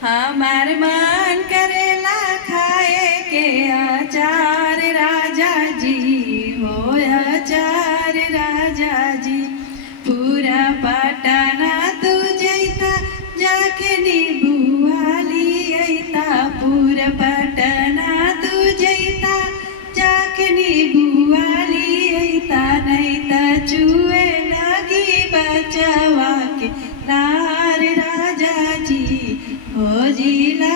हमार मन करेला खाए के अचार राजा जी हो अचार राजा जी। पूरा पटना तू जैता जाके नीबुआली अइता। पूरा पटना तू जैता जाके नीबुआली अइता। नहीं त चुए लगी बचवा के नार राजा जी हो जिला